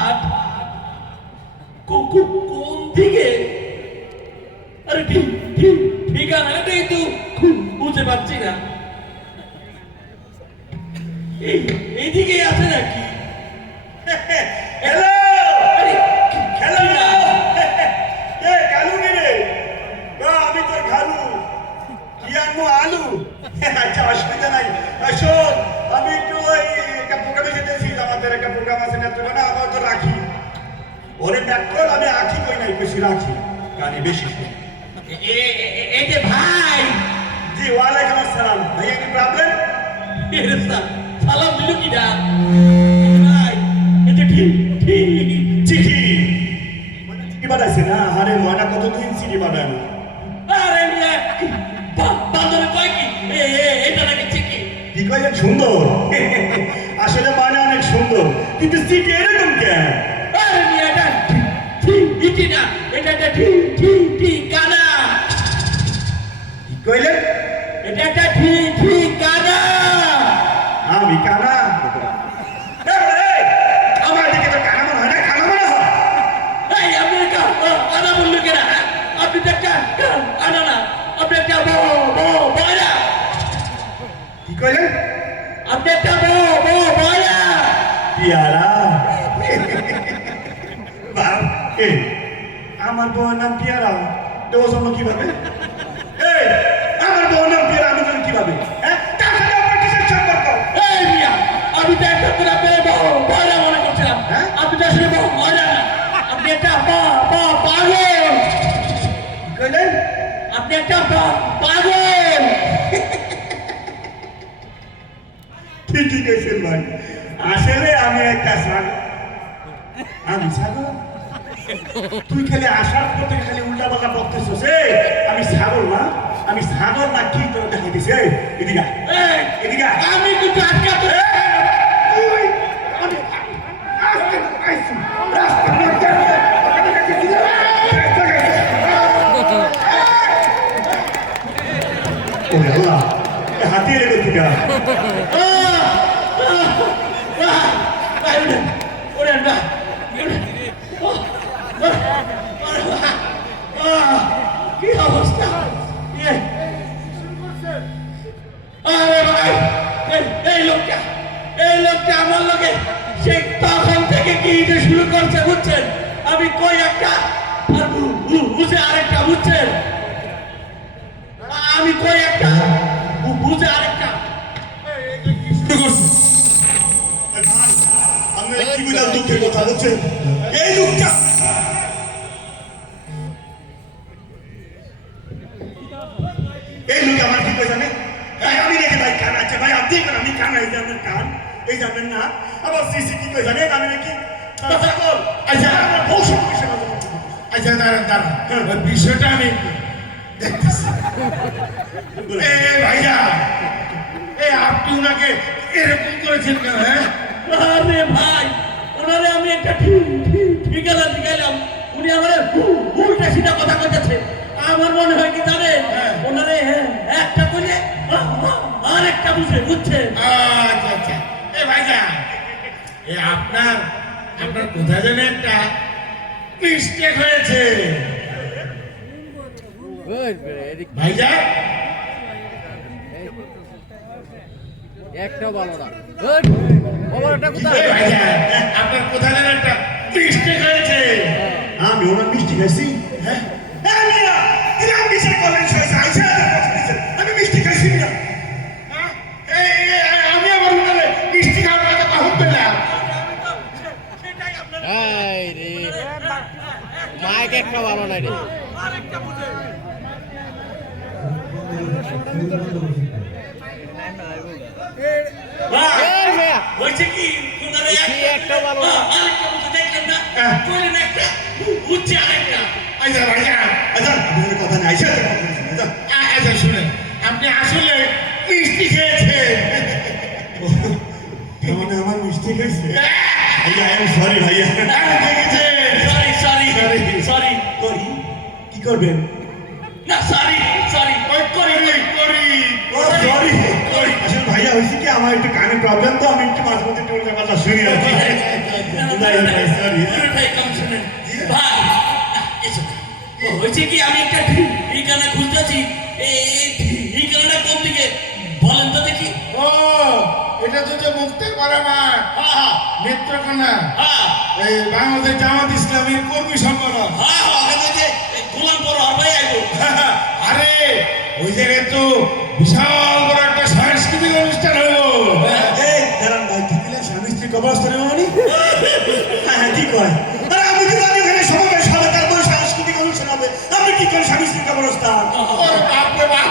হাট কোন দিকে? আরে ঠিকানাটাই তো বুঝতে পারছি না। এইদিকে আছে নাকি? হ্যালো আরে হ্যালো এ কালু রে আমি তোর খালু কি আনবো আলু আচ্ছা অসুবিধা নাই শোন আমি একটু ওই একটা প্রোগ্রামে যেতেছি আমাদের একটা প্রোগ্রাম আছে নেত্রকোনা আমার তো রাখি ওরে ব্যাক কর আমি আখি কই নাই বেশি রাখি গানে বেশি শুনি এই যে ভাই, জি ওয়ালাইকুম আসসালাম ভাইয়া কি প্রবলেম সালাম দিল কি না ভাই? এই যে চিঠি চিঠি বানাইছে না আরে ময়না কতদিন চিঠি বানায় আরে বান্দরে কয় কি এটা নাকি চিঠি? কি কইলেন সুন্দর আসলে ময়না অনেক সুন্দর কিন্তু চিঠি এরকম কেন আরে এটা চিঠি না, এটা একটা ঠিকানা। কি কইলেন এটা একটা ঠিকানা। আমি কানা আমার দিকে তো কানা মনে হয় না কানা মনে হয় এই আপনি একটা আনা বললো কেনা? আপনি তো একটা আনা না, আপনি একটা বয়রা। কি কইলেন আপনি একটা বয়রা। পিয়ারা বাপ আমার বউয়ের নাম পিয়ারা দেওয়া জন্য কিভাবে এই আমার বউয়ের নাম পিয়ারা আমি জানি কিভাবে হ্যাঁ তার সাথে আপনার কিসের সম্পর্ক এই মিয়া, আমি তো একটা করে আপনার বয়রা মনে করছিলাম। হ্যাঁ? আপনি তো আসলে বয়রা না, আপনি একটা পাগল। কি কইলেন আপনি একটা পাগল। ঠিকই কইছেন ভাই আসলে আমি একটা ছাগল আমি ছাগল তুই খালি আসার পর থেকে খালি উল্টা পাল্টা বকতেছিস আমি ছাগল না কি তোর দেখা দিছে এদিকে আয়, এই, এদিকে আয়। আমি কিন্তু আটকাতে তুই আমি আজকে আইছি রাস্তার মধ্যে ওখানে দেখেছি রে, রাস্তা গেছে। ওরে আল্লাহ এ হাতিয়ে রেখে থেকে কি অবস্থা? আরে ভাই, এই লোকটা আমার লোকে সে তখন থেকে কি শুরু করছে বুঝছেন? আমি কই একটা আর বুঝে আরেকটা বুঝছেন? আমি কই একটা বুঝে আরেকটা আমি কি বললাম দুঃখের কথা হচ্ছে এই লোকটা এই লোক আমার কি জানে আমি রেখে ভাই কান আছে ভাই আপনি কেন আমি কান এই জানেন কান এই জানেন না আবার সিসি কি কই জানেন আমি নাকি সকল আচ্ছা আমার বহু সমস্যা আচ্ছা দাঁড়ান ওই বিষয়টা আমি দেখতেছি এ ভাইয়া আপনি ওনাকে এরকম করেছেন কেন হ্যাঁ আরে ভাই, ওনারে আমি একটা ঠিকানা দিলাম, উনি আমার উল্টা সিধা কথা কইতেছে। আমার মনে হয় কি জানেন, ওনারে একটা করে আর একটা বুঝছে। আচ্ছা ভাইয়া আপনার কোথায় যেন একটা মিস্টেক হয়েছে ভাইয়া একটা ভালো না ওটা কোথায় ভাইয়া আপনার কোথায় যেন একটা মিস্টেক হয়েছে আমি ওনার মিষ্টি খাইছি হ্যাঁ আমি মিষ্টি করলেন আইসা আমি মিষ্টি খাইছি না আমি আবার ওনারে মিষ্টি খাওয়ার কথা কখন পেলাম এই রে মাইক একটা ভালো নাই রে এই মেয়া হয়েছে কি ওনারে কি একটা ভালো না আরেকটা বুঝে দেখলেন না, কইলেন একটা বুঝছে আরেকটা। আচ্ছা ভাইয়া আচ্ছা আপনাদের কথা নাই আইসা আচ্ছা শুনেন আপনি আসলে মিষ্টি খেয়েছেন মানে আমার মিষ্টি খাইছে ভাইয়া আই এম সরি ভাইয়া দেখেছেন সরি করি কি করবেন না, সরি ওই করি ও সরি আসলে ভাইয়া হয়েছে কি আমার একটু কানে প্রবলেম তো আমি একটু মাঝে মধ্যে একটু উল্টা পাল্টা শুনি আর কি গাড়ি, হ্যাঁ। পুরোটাই কম শুনেন ভাই এসো। হয়েছে কি আমি একটা ঠিকানা খুঁজতেছি এই ঠিকানাটা কোন দিকে বলেন তো দেখি। ও এটা তো যে মুক্তের পাড়া মাঠ, হ্যাঁ নেত্রকোনা, হ্যাঁ এই বাংলাদেশ জামাত ইসলামীর কর্মী সম্মেলন। হ্যাঁ ওখানে যে গোলাম পর হরবাই আইব। আরে ওই জায়গায় তো বিশাল বড় একটা সাংস্কৃতিক অনুষ্ঠান হলো। এই দাঁড়ান ভাই, কি দিলেন স্বামী স্ত্রী কবরস্থানে মামনি? হ্যাঁ কি কয়? আরে আমি তো জানি ওখানে সমাবেশ হবে, তারপরে সাংস্কৃতিক অনুষ্ঠান হবে। আপনি কি করেন স্বামী স্ত্রী কবরস্থান? ওরে বাপরে বাপ।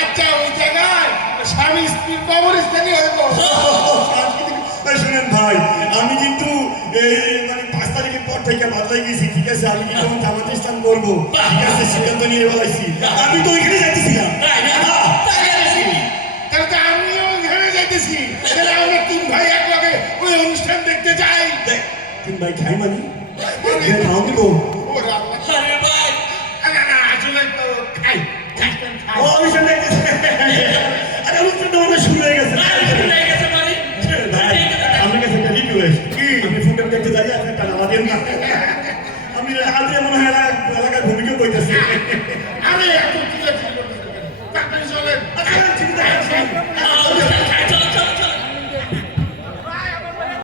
আচ্ছা ওই জায়গায় স্বামী স্ত্রীর কবরস্থানই হইব। সাংস্কৃতিক শুনেন ভাই, আমি কিন্তু এই মানে 5 তারিখের পর থেকে বাদলাই গেছি, ঠিক আছে? আমি কিন্তু এখন জামাত ইসলাম করবো, ঠিক আছে? সিদ্ধান্ত নিয়ে বলাইছি। আমি তো ওইখানে যাইতেছিলাম। তাই না? হ্যাঁ। তাই আর কি? তাহলে তো আমিও ওইখানে যাইতেছি। তাহলে আমরা 3 ভাই একলগে ওই অনুষ্ঠান দেখতে যাই। দেখ, তিন ভাই খাই মানি খাওয়া দিব। ওরে আল্লাহ। আরে ভাই না না আসলে তো খাই খাই। ও অনুষ্ঠান দেখতেছে। আরে অনুষ্ঠান তো আমাদের শুরু হয়ে গেছে। আর শুরু হয়ে গেছে মানে ভাই, আপনার কাছে একটা রিকোয়েস্ট। কি? আমি ফোনটা দেখতে যাই, আপনি একটা নামা দেন না।